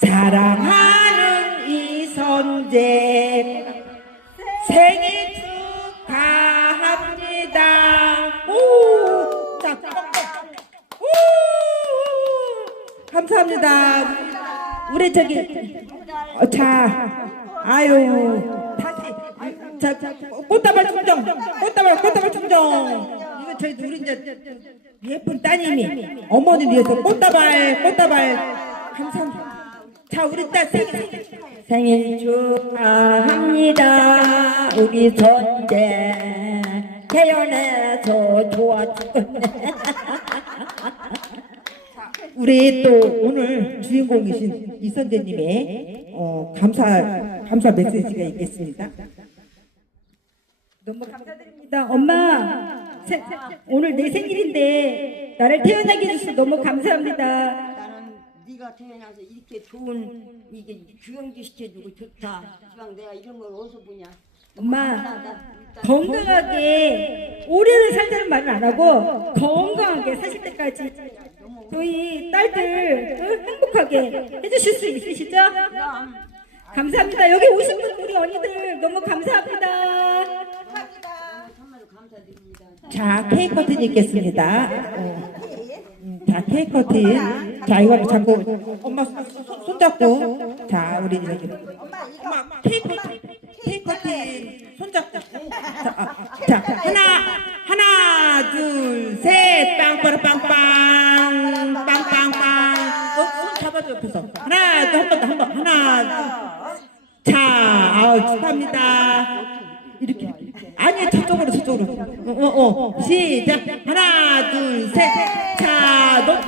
사랑하는 이선재 생일 축하합니다. 오, 자, 오, 감사합니다. 우리 저기, 어, 자, 아유, 다시, 자, 자, 꽃다발 충정, 꽃다발, 꽃다발 충정. 이거 저희 우리 이제 예쁜 따님이 어머니를 위해서 꽃다발, 꽃다발, 감사합니다. 자, 우리 딸 생일, 축하합니다. 우리 선재 태어나서 좋아 죽겠네. 우리 또 오늘 주인공이신 이 선재님의 어, 감사 감사 메시지가 있겠습니다. 너무 감사드립니다. 엄마, 세- 오늘 내 생일인데 나를 태어나게 해주셔서 너무 감사합니다. 네가 태어나서 이렇게 좋은 이게 주영주 시켜주고 좋다. 지방 내가 이런 걸 어디서 보냐. 엄마, 건강하게 오래를 살자는 말은 안 하고 건강하게 사실 때까지 저희 딸들 어, 행복하게 해주실 수 있으시죠? 감사합니다. 여기 오신 분 우리 언니들 너무 감사합니다. 자, 케이크 커튼 있겠습니다. 어, 자, 케이크 커튼. 자, 이거 잡고 엄마 손, 잡고. 자, 우리 저기 엄마 커튼. 케이크 커튼 손 잡고. 자, 아, 자, 하나 하나 둘셋 빵빠라 빵빵 빵빵빵. 너손 잡아줘 옆에서. 하나 둘한번 더한 번. 하나 둘. 자, 아우 축하합니다. 이렇게, 이렇게. 아니 저쪽으로 저쪽으로. 어, 어, 어. 시작. 하나, 둘, 셋. 자, 너